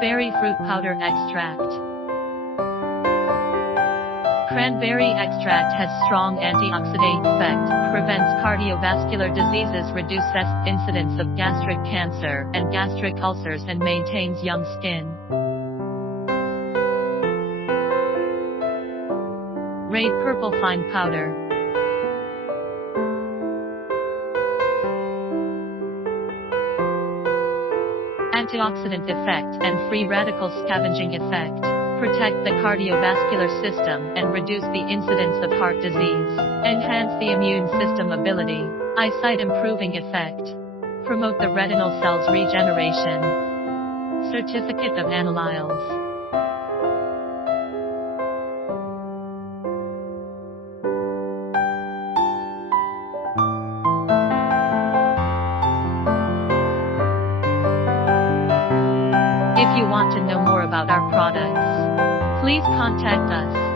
Cranberry Fruit Powder Extract. Cranberry extract has strong antioxidant effect, prevents cardiovascular diseases, reduces incidence of gastric cancer and gastric ulcers, and maintains young skin. Red purple fine powder. Antioxidant effect and free radical-scavenging effect. Protect the cardiovascular system and reduce the incidence of heart disease. Enhance the immune system ability. Eyesight improving effect. Promote the retinal cells regeneration. Certificate of analyls. If you want to know more about our products, please contact us.